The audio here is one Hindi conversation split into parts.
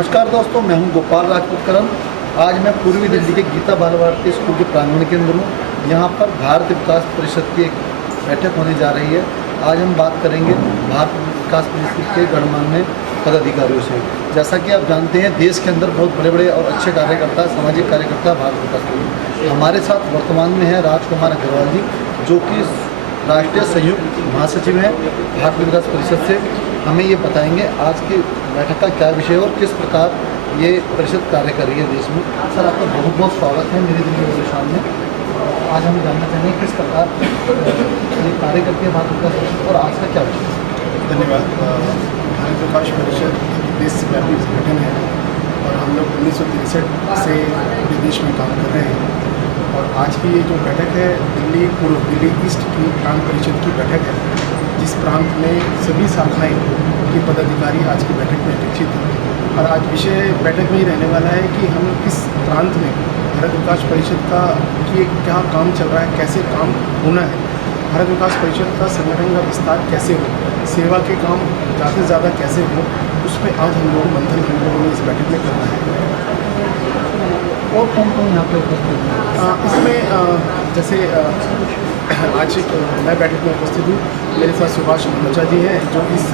नमस्कार दोस्तों, मैं हूं गोपाल राजपूत करन। आज मैं पूर्वी दिल्ली के गीता बाल भारती स्कूल के प्रांगण के अंदर हूं। यहां पर भारत विकास परिषद की एक बैठक होने जा रही है। आज हम बात करेंगे भारत विकास परिषद के गणमान्य पदाधिकारियों से। जैसा कि आप जानते हैं, देश के अंदर बहुत बड़े बड़े और अच्छे कार्यकर्ता, सामाजिक कार्यकर्ता भारत विकास परिषद। हमारे साथ वर्तमान में है राजकुमार अग्रवाल जी, जो कि राष्ट्रीय संयुक्त महासचिव हैं भारत विकास परिषद से। हमें ये बताएंगे आज की बैठक का क्या विषय है और किस प्रकार ये परिषद कार्य कर रही है देश में। सर, आपका बहुत बहुत स्वागत है मेरी दिल्ली रेडियो में। आज हम जानना चाहेंगे किस प्रकार ये कार्य करती है भारत विकास परिषद और आज का क्या विषय है। धन्यवाद। भारत विकास परिषद देशव्यापी संगठन है और हम लोग 1963 से पूरे देश में काम कर रहे हैं। और आज की ये जो बैठक है, दिल्ली पूर्व दिल्ली ईस्ट की प्रांत परिषद की बैठक है, जिस प्रांत में सभी शाखाएं के पदाधिकारी आज की बैठक में अपेक्षित हैं। और आज विषय बैठक में ही रहने वाला है कि हम किस प्रांत में भारत विकास परिषद का कि क्या काम चल रहा है, कैसे काम होना है, भारत विकास परिषद का संगठन का विस्तार कैसे हो, सेवा के काम ज़्यादा से ज़्यादा कैसे हो, उस पर आज हम लोग मंथन हम लोगों ने इस बैठक में करना है। और कौन कौन यहाँ पे उपस्थित है इसमें जैसे आज मैं बैठक में उपस्थित हूँ। मेरे साथ सुभाष मनोचा जी हैं, जो इस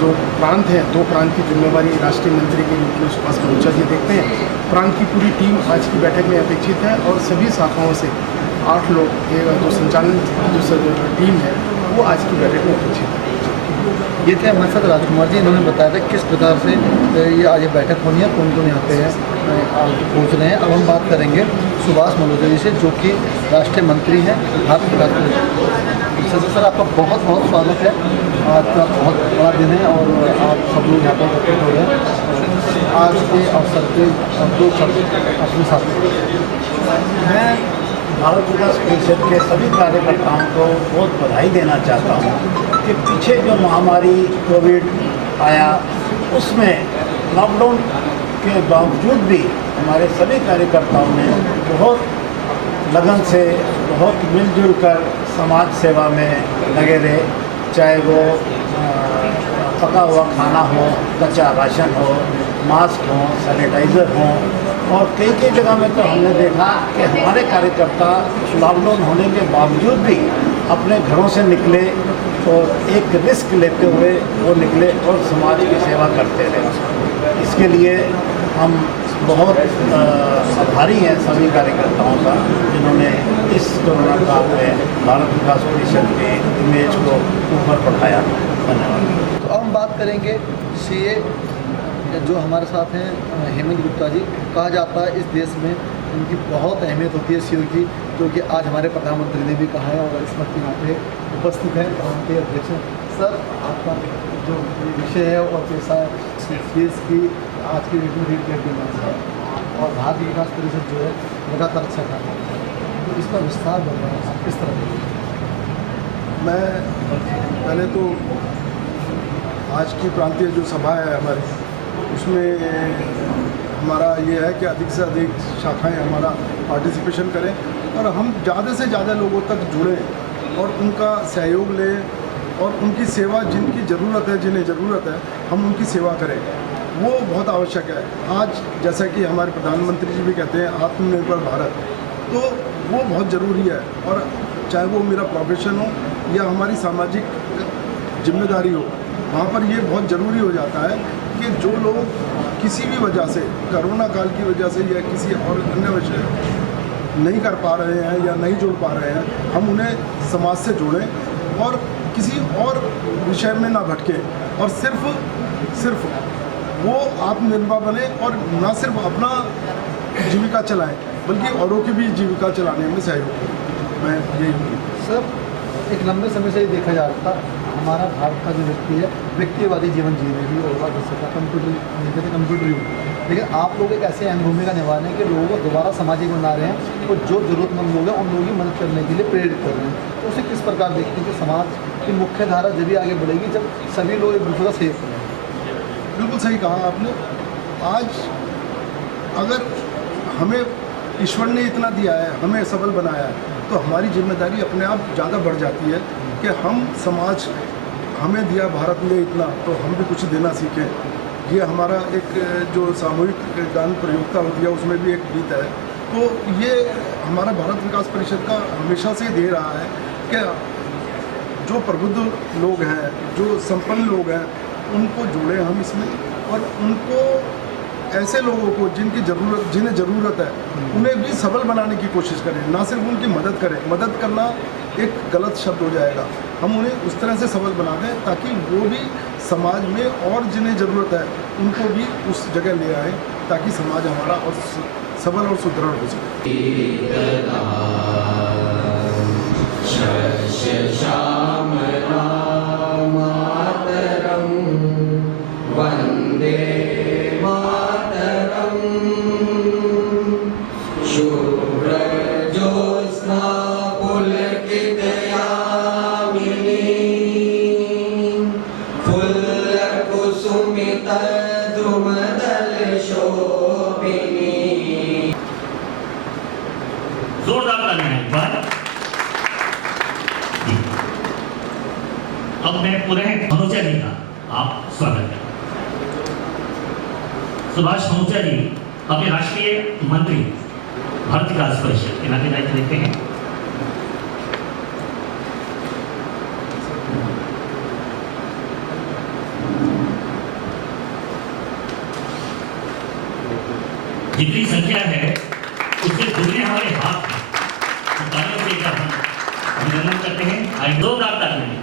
जो प्रांत है, दो प्रांत की जिम्मेवारी राष्ट्रीय मंत्री के रूप में सुभाष मनोचा जी देखते हैं। प्रांत की पूरी टीम आज की बैठक में अपेक्षित है और सभी शाखाओं से 8 लोग, जो संचालन जो टीम है, वो आज की बैठक में अपेक्षित है। ये थे हमारे साथ राजकुमार जी। इन्होंने बताया था किस प्रकार से ये आज बैठक होनी है, कौन कौन यहाँ पे है पहुँच रहे हैं। अब हम बात करेंगे सुभाष मनोचा जी से, जो कि राष्ट्रीय मंत्री हैं भारत विकास परिषद। सर, आपका बहुत बहुत स्वागत है। आज का बहुत बड़ा दिन है और आप सब लोग यहाँ पर उपस्थित हो रहे हैं। आज के अवसर के दो शब्द अपने साथ। मैं भारत विकास परिषद के सभी कार्यकर्ताओं को बहुत बधाई देना चाहता हूँ कि पीछे जो महामारी कोविड आया, उसमें लॉकडाउन के बावजूद भी हमारे सभी कार्यकर्ताओं ने बहुत लगन से, बहुत मिलजुल कर समाज सेवा में लगे रहे। चाहे वो पका हुआ खाना हो, कच्चा राशन हो, मास्क हो, सैनिटाइज़र हो, और कई कई जगह में तो हमने देखा कि हमारे कार्यकर्ता लॉकडाउन होने के बावजूद भी अपने घरों से निकले और एक रिस्क लेते हुए वो निकले और समाज की सेवा करते रहे। इसके लिए हम बहुत आभारी हैं सभी कार्यकर्ताओं का, जिन्होंने इस कोरोना काल में भारत विकास परिषद के इमेज को ऊपर बढ़ाया। धन्यवाद। तो अब हम बात करेंगे सीए जो हमारे साथ हैं हेमंत गुप्ता जी। कहा जाता है इस देश में उनकी बहुत अहमियत होती है सीओ की, जो कि आज हमारे प्रधानमंत्री ने भी कहा है और इस वक्त यहाँ पे उपस्थित है उनके अध्यक्ष। सर, आपका जो विषय है और कैसा देश की आज की डेट में रीड कर देना और भारत विकास परिषद जो है लगातार अच्छा कर रहा है, तो इसका विस्तार बढ़ रहा है, किस तरह से? मैं पहले तो आज की प्रांतीय जो सभा है हमारी, उसमें हमारा ये है कि अधिक से अधिक शाखाएं हमारा पार्टिसिपेशन करें और हम ज़्यादा से ज़्यादा लोगों तक जुड़ें और उनका सहयोग लें और उनकी सेवा, जिनकी ज़रूरत है, जिन्हें ज़रूरत है, हम उनकी सेवा करें। वो बहुत आवश्यक है। आज जैसा कि हमारे प्रधानमंत्री जी भी कहते हैं आत्मनिर्भर भारत, तो वो बहुत ज़रूरी है। और चाहे वो मेरा प्रोफेशन हो या हमारी सामाजिक जिम्मेदारी हो, वहाँ पर ये बहुत ज़रूरी हो जाता है कि जो लोग किसी भी वजह से, कोरोना काल की वजह से या किसी और अन्य वजह नहीं कर पा रहे हैं या नहीं जुड़ पा रहे हैं, हम उन्हें समाज से जोड़ें और किसी और विषय में ना भटकें और सिर्फ वो आत्मनिर्भर बने और ना सिर्फ अपना जीविका चलाएं बल्कि औरों की भी जीविका चलाने में सहयोग करें। मैं यही सर, एक लंबे समय से ये देखा जा रहा था हमारा भारत का जो व्यक्ति है व्यक्तिवादी जीवन जी रहे भी होगा, जैसे का कंप्यूटर युग। लेकिन आप लोग एक ऐसे अहम भूमिका निभा रहे हैं कि लोगों को दोबारा सामाजिक बना रहे हैं और जो जरूरतमंद लोग हैं उन लोगों की मदद करने के लिए प्रेरित कर रहे हैं। तो उसे किस प्रकार देखते हैं कि समाज की मुख्य धारा जब भी आगे बढ़ेगी जब सभी लोग एक दूसरे का सहयोग करें? बिल्कुल सही कहा आपने। आज अगर हमें ईश्वर ने इतना दिया है, हमें सबल बनाया है, तो हमारी जिम्मेदारी अपने आप ज़्यादा बढ़ जाती है कि हम समाज, हमें दिया भारत ने इतना, तो हम भी कुछ देना सीखें। ये हमारा एक जो सामूहिक गान प्रतियोगिता होती है उसमें भी एक गीत है। तो ये हमारा भारत विकास परिषद का हमेशा से दे रहा है कि जो प्रबुद्ध लोग हैं, जो संपन्न लोग हैं, उनको जोड़ें हम इसमें, और उनको ऐसे लोगों को जिन्हें ज़रूरत है उन्हें भी सबल बनाने की कोशिश करें, ना सिर्फ उनकी मदद करें। मदद करना एक गलत शब्द हो जाएगा, हम उन्हें उस तरह से सबल बना दें ताकि वो भी समाज में और जिन्हें ज़रूरत है उनको भी उस जगह ले आए, ताकि समाज हमारा और सबल और सुदृढ़ हो सके। वंदे मातरम, शुभ्र ज्योत्स्ना पुलकित यामिनी, फुल्ल कुसुमित द्रुमदल शोभिनी। जोरदार तालियां एक बार। अब मैं पुनः धनोजा जी का आप स्वागत करें। सुभाष धनोजा जी अपने राष्ट्रीय मंत्री भारत विकास परिषद के नाते दायित्व देते हैं। जितनी संख्या है उससे दुगने हमारे हाथ हैं, तो तालियों से एक हम अभिनंदन करते हैं। आइए जोरदार तालियां।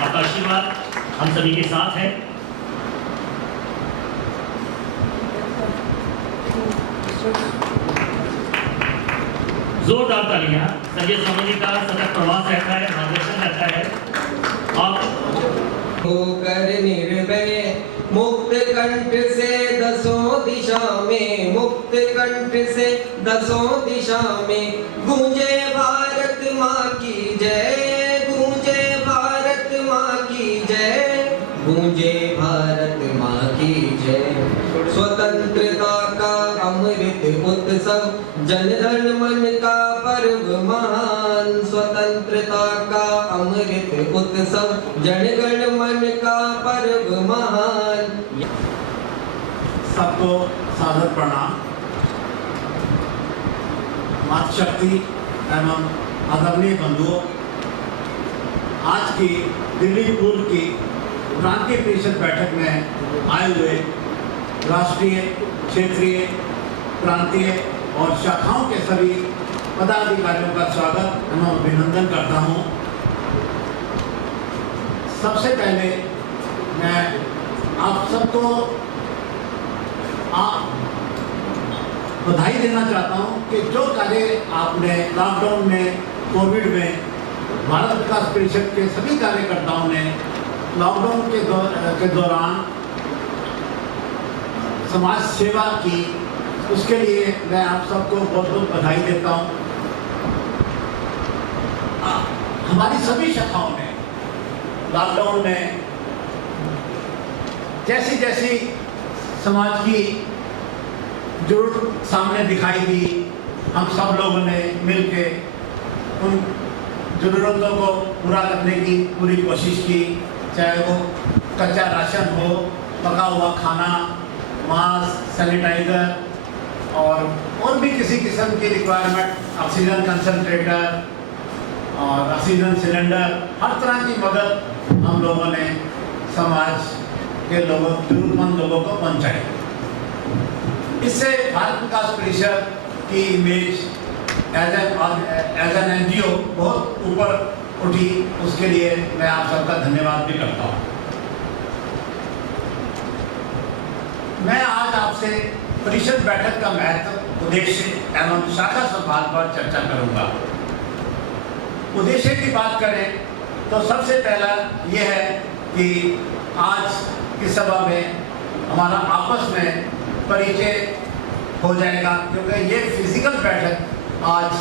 आपका आशीर्वाद हम सभी के साथ है। जोरदार तालियां। संजय स्वामी जी का सतत प्रवास रहता है, मार्गदर्शन रहता है। आप होकर निर्भय मुक्त कंठ से दसों दिशा में, मुक्त कंठ से दसों दिशा में गूंजे भारत माँ की जय, गूंजे भारत माँ की जय, गूंजे भारत माँ की जय। स्वतंत्रता का अमृत उत्सव, जन धन मन का पर्व महान, स्वतंत्रता का अमृत उत्सव, जन गण मन का पर्व महान। सबको सादर प्रणाम। मातृशक्ति एवं आदरणीय बंधुओं, आज की दिल्ली पूर्व की प्रांतीय परिषद बैठक में आए हुए राष्ट्रीय, क्षेत्रीय, प्रांतीय और शाखाओं के सभी पदाधिकारियों का स्वागत एवं अभिनंदन करता हूँ। सबसे पहले मैं आप सबको बधाई देना चाहता हूँ कि जो कार्य आपने लॉकडाउन में, कोविड में भारत विकास परिषद के सभी कार्यकर्ताओं ने लॉकडाउन के दौरान समाज सेवा की, उसके लिए मैं आप सबको बहुत बहुत बधाई देता हूँ। हमारी सभी शाखाओं ने लॉकडाउन में जैसी जैसी समाज की जरूरत सामने दिखाई दी, हम सब लोगों ने मिलके उन ज़रूरतों को पूरा करने की पूरी कोशिश की, चाहे वो कच्चा राशन हो, पका हुआ खाना, मास्क, सैनिटाइज़र और भी किसी किस्म की रिक्वायरमेंट, ऑक्सीजन कंसंट्रेटर और ऑक्सीजन सिलेंडर, हर तरह की मदद हम लोगों ने समाज के लोगों, जरूरतमंद लोगों को पहुंचाई। इससे भारत विकास परिषद की इमेज एज एन NGO बहुत ऊपर उठी, उसके लिए मैं आप सबका धन्यवाद भी करता हूँ। मैं आज आपसे परिषद बैठक का महत्व, उद्देश्य एवं शाखा संवाद पर चर्चा करूंगा। उद्देश्य की बात करें तो सबसे पहला यह है कि आज की सभा में हमारा आपस में परिचय हो जाएगा, क्योंकि ये फिजिकल बैठक आज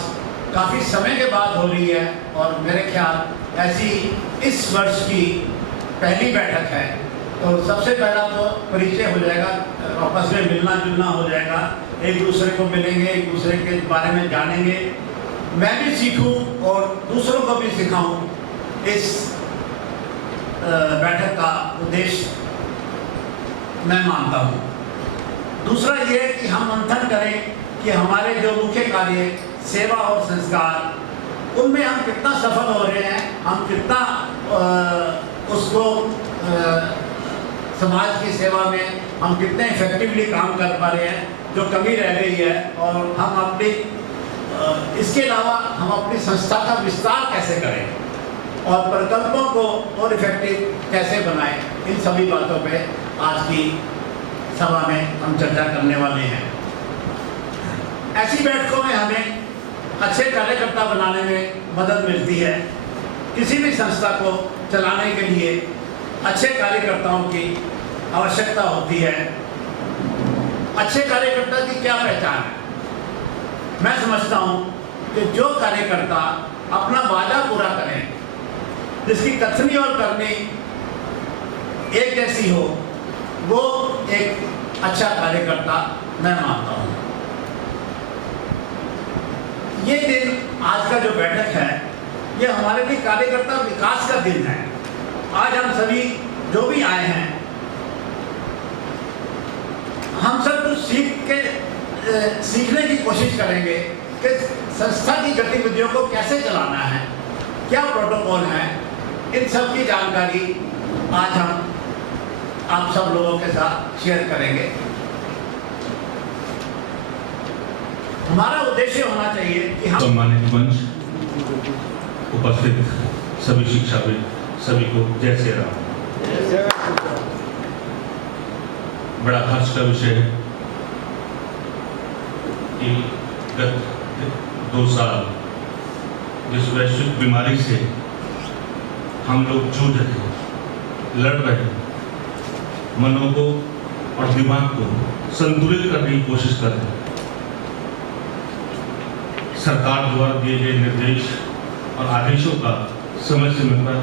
काफ़ी समय के बाद हो रही है और मेरे ख्याल ऐसी इस वर्ष की पहली बैठक है। तो सबसे पहला तो परिचय हो जाएगा, आपस में मिलना जुलना हो जाएगा, एक दूसरे को मिलेंगे, एक दूसरे के बारे में जानेंगे, मैं भी सीखूं और दूसरों को भी सिखाऊं। इस बैठक का उद्देश्य मैं मानता हूँ। दूसरा ये है कि हम मंथन करें कि हमारे जो मुख्य कार्य सेवा और संस्कार, उनमें हम कितना सफल हो रहे हैं, हम कितना उसको समाज की सेवा में हम कितने इफेक्टिवली काम कर पा रहे हैं, जो कमी रह गई है, और हम अपनी इसके अलावा हम अपनी संस्था का विस्तार कैसे करें और प्रकल्पों को और इफेक्टिव कैसे बनाएं, इन सभी बातों पे आज की सभा में हम चर्चा करने वाले हैं। ऐसी बैठकों में हमें अच्छे कार्यकर्ता बनाने में मदद मिलती है। किसी भी संस्था को चलाने के लिए अच्छे कार्यकर्ताओं की आवश्यकता होती है। अच्छे कार्यकर्ता की क्या पहचान है? मैं समझता हूँ कि जो कार्यकर्ता अपना वादा पूरा करें, जिसकी कथनी और करनी एक जैसी हो, वो एक अच्छा कार्यकर्ता मैं मानता हूँ। ये दिन, आज का जो बैठक है, ये हमारे लिए कार्यकर्ता विकास का दिन है। आज हम सभी जो भी आए हैं, हम सब कुछ सीखने की कोशिश करेंगे कि संस्था की गतिविधियों को कैसे चलाना है, क्या प्रोटोकॉल है, इन सब की जानकारी आज हम आप सब लोगों के साथ शेयर करेंगे। हमारा उद्देश्य होना चाहिए कि हम सम्मानित मंच, उपस्थित सभी शिक्षाविद, सभी को जय श्री राम। बड़ा हर्ष का विषय है कि गत 2 साल जिस वैश्विक बीमारी से हम लोग जूझ रहे हैं, लड़ रहे हैं, मनों को और दिमाग को संतुलित करने की कोशिश कर रहे हैं। सरकार द्वारा दिए गए निर्देश और आदेशों का समय समय पर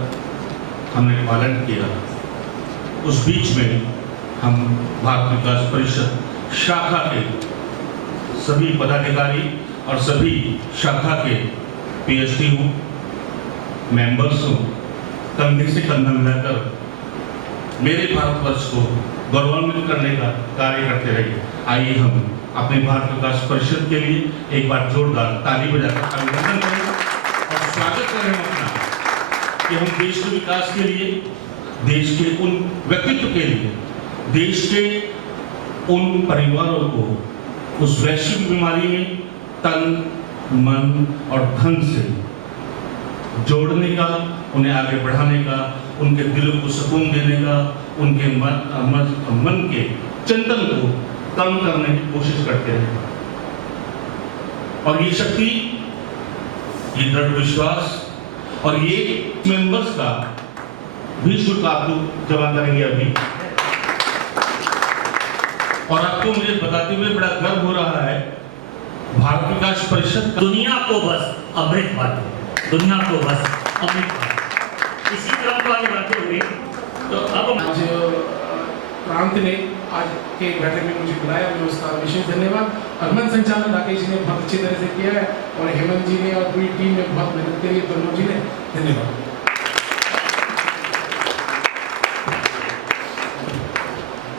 हमने पालन किया। उस बीच में हम भारत विकास परिषद शाखा के सभी पदाधिकारी और सभी शाखा के पीएचडी हूँ, मेंबर्स हूँ, कंधे से कंधा मिलाकर मेरे भारतवर्ष को गौरवान्वित करने का कार्य करते रहे। आइए हम अपने भारत विकास परिषद के लिए एक बार जोरदार ताली बजाकर अभिनंदन करें और स्वागत करें अपना कि हम देश के विकास के लिए, देश के उन व्यक्तित्व के लिए, देश के उन परिवारों को उस वैश्विक बीमारी में तन, मन और धन से जोड़ने का, उन्हें आगे बढ़ाने का, उनके दिलों को सुकून देने का, उनके मन के चिंतन को कम करने की कोशिश करते हैं। और ये शक्ति, ये दृढ़ विश्वास और ये मेंबर्स का भी शुल्क आप लोग जमा करेंगे अभी। और आपको मुझे बताते हुए बड़ा गर्व हो रहा है, भारत विकास परिषद दुनिया को बस अमृत बांटो, दुनिया को बस अमृत बांटो। इसी तरह को आगे बढ़ते हुए तो अब आज प्रांत ने आज के बैठक में मुझे बुलाया, मैं उसका विशेष धन्यवाद। अगमन संचालन राकेश जी ने बहुत अच्छी तरह से किया है और हेमंत जी ने और पूरी टीम ने बहुत मेहनत करी है, दोनों जी ने धन्यवाद।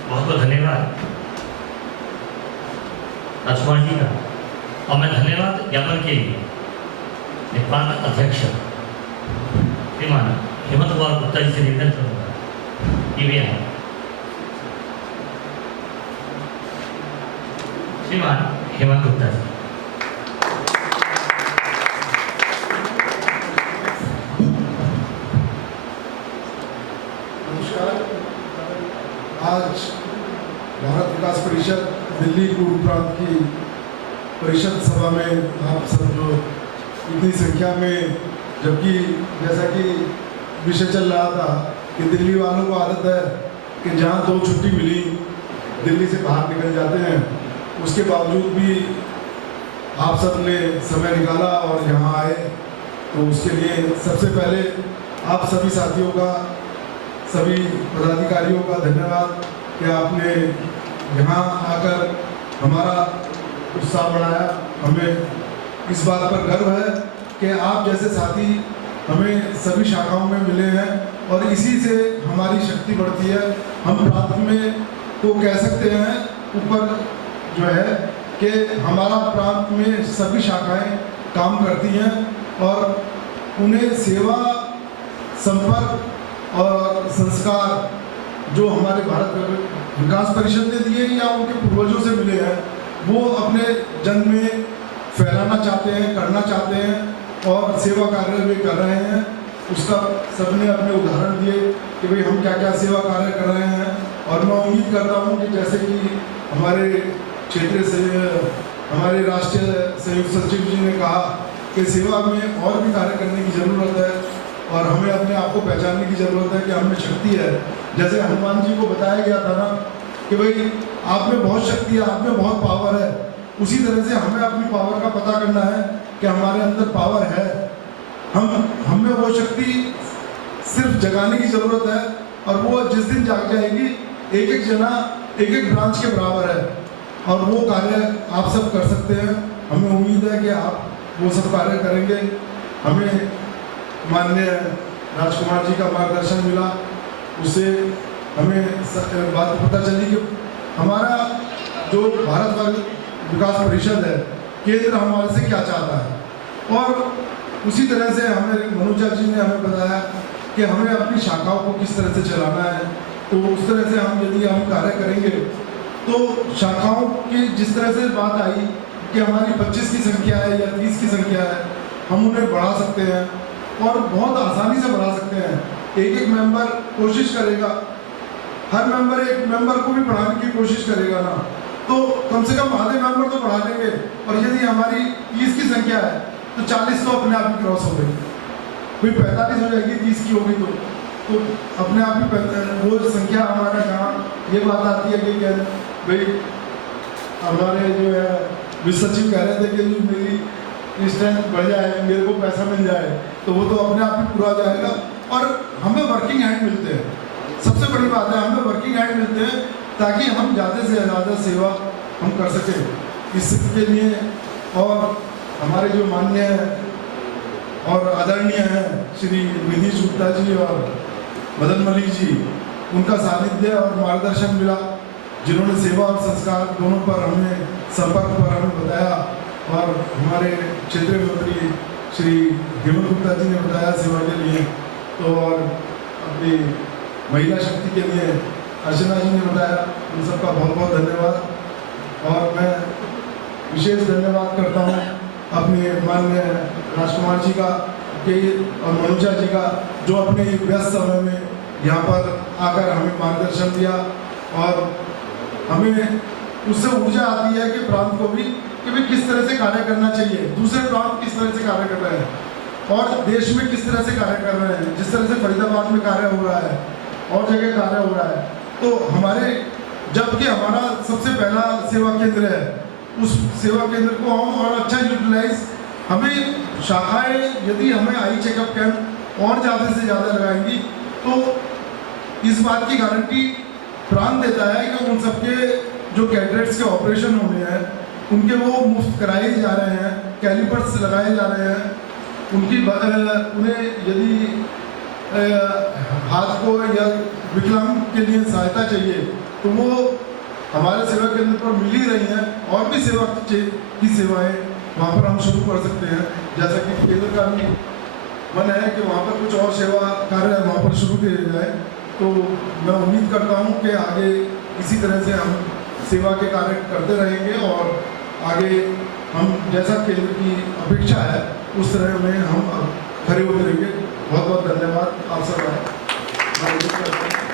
बहुत बहुत धन्यवाद राजकुमार जी का। और मैं धन्यवाद ज्ञापन के लिए नेपाल अध्यक्ष श्रीमान हेमंत कुमार गुप्ता जी से निवेदन करूँगा कि वे आए। श्रीमान हेमंत गुप्ता जी। नमस्कार। आज भारत विकास परिषद दिल्ली पूर्व प्रांत की परिषद सभा में आप सब जो इतनी संख्या में, जबकि जैसा कि विषय चल रहा था कि दिल्ली वालों को आदत है कि जहाँ 2 छुट्टी मिली दिल्ली से बाहर निकल जाते हैं, उसके बावजूद भी आप सब ने समय निकाला और यहाँ आए, तो उसके लिए सबसे पहले आप सभी साथियों का, सभी पदाधिकारियों का धन्यवाद कि आपने यहाँ आकर हमारा उत्साह बढ़ाया। हमें इस बात पर गर्व है कि आप जैसे साथी हमें सभी शाखाओं में मिले हैं और इसी से हमारी शक्ति बढ़ती है। हम प्रांत में तो कह सकते हैं ऊपर जो है कि हमारा प्रांत में सभी शाखाएं काम करती हैं और उन्हें सेवा, संपर्क और संस्कार जो हमारे भारत विकास परिषद ने दिए या उनके पूर्वजों से मिले हैं, वो अपने जन में फैलाना चाहते हैं, करना चाहते हैं और सेवा कार्य भी कर रहे हैं। उसका सबने अपने उदाहरण दिए कि भाई हम क्या क्या सेवा कार्य कर रहे हैं। और मैं उम्मीद करता हूँ कि जैसे कि हमारे क्षेत्र से हमारे राष्ट्रीय संयुक्त सचिव जी ने कहा कि सेवा में और भी कार्य करने की ज़रूरत है और हमें अपने आप को पहचानने की ज़रूरत है कि हम में शक्ति है। जैसे हनुमान जी को बताया गया था ना कि भाई आप में बहुत शक्ति है, आप में बहुत पावर है, उसी तरह से हमें अपनी पावर का पता करना है कि हमारे अंदर पावर है। हम में वो शक्ति सिर्फ जगाने की ज़रूरत है और वो जिस दिन जाग जाएगी एक एक जना एक एक ब्रांच के बराबर है और वो कार्य आप सब कर सकते हैं। हमें उम्मीद है कि आप वो सब कार्य करेंगे। हमें माननीय राजकुमार जी का मार्गदर्शन मिला, उससे हमें बात पता चली कि हमारा जो भारत विकास परिषद है, केंद्र हमारे से क्या चाहता है और उसी तरह से हमें मनोजा जी ने हमें बताया कि हमें अपनी शाखाओं को किस तरह से चलाना है। तो उस तरह से यदि हम कार्य करेंगे तो शाखाओं की जिस तरह से बात आई कि हमारी 25 की संख्या है या 30 की संख्या है, हम उन्हें बढ़ा सकते हैं और बहुत आसानी से बढ़ा सकते हैं। एक एक मेंबर कोशिश करेगा, हर मेंबर एक मेंबर को भी बढ़ाने की कोशिश करेगा ना, तो कम से कम आधे मेंबर तो बढ़ा लेंगे। और यदि हमारी 30 की संख्या है तो 40 तो अपने आप ही क्रॉस हो गई, कोई 45 हो जाएगी, 30 की होगी तो अपने आप ही वो संख्या हमारा कहाँ ये बात आती है कि भाई हमारे जो है विश्व सचिव कह रहे थे कि मेरी स्ट्रेंथ बढ़ जाए, मेरे को पैसा मिल जाए, तो वो तो अपने आप ही पूरा जाएगा। और हमें वर्किंग हैंड मिलते हैं, सबसे बड़ी बात है हमें वर्किंग हैंड मिलते हैं ताकि हम ज़्यादा से ज़्यादा सेवा हम कर सकें। इसके लिए और हमारे जो माननीय और आदरणीय हैं श्री नीतीश गुप्ता जी और मदन मलिक जी, उनका सानिध्य और मार्गदर्शन मिला, जिन्होंने सेवा और संस्कार दोनों पर हमें संपर्क पर हमें बताया। और हमारे क्षेत्रीय मंत्री श्री हेमंत गुप्ता जी ने बताया सेवा के लिए, तो और अपनी महिला शक्ति के लिए अर्चना जी ने बताया। उन सबका बहुत बहुत धन्यवाद। और मैं विशेष धन्यवाद करता हूँ अपने माननीय राजकुमार जी का और मनोजा जी का, जो अपने व्यस्त समय में यहाँ पर आकर हमें मार्गदर्शन दिया और हमें उससे ऊर्जा आती है कि प्रांत को भी कि भाई किस तरह से कार्य करना चाहिए, दूसरे प्रांत किस तरह से कार्य कर रहे हैं और देश में किस तरह से कार्य कर रहे हैं। जिस तरह से फरीदाबाद में कार्य हो रहा है और जगह कार्य हो रहा है, तो हमारे जबकि हमारा सबसे पहला सेवा केंद्र है, उस सेवा केंद्र को हम और अच्छा यूटिलाइज, हमें शाखाएं यदि हमें आई चेकअप कैंप और ज़्यादा से ज़्यादा लगाएंगी तो इस बात की गारंटी प्रांत देता है कि उन सबके जो कैटरेट्स के ऑपरेशन होने हैं उनके वो मुफ्त कराए जा रहे हैं, कैलिपर्स लगाए जा रहे हैं, उनकी उन्हें यदि हाथ को या विकलांग के लिए सहायता चाहिए तो वो हमारे सेवा केंद्र पर मिल ही रही हैं। और भी सेवा की सेवाएं वहाँ पर हम शुरू कर सकते हैं, जैसा कि केंद्र का भी मन है कि वहाँ पर कुछ और सेवा कार्य वहाँ पर शुरू किए जाए। तो मैं उम्मीद करता हूँ कि आगे इसी तरह से हम सेवा के कार्य करते रहेंगे और आगे हम जैसा केंद्र की अपेक्षा है उस तरह में हम खड़े उतरेंगे। बहुत बहुत धन्यवाद आप सब आए।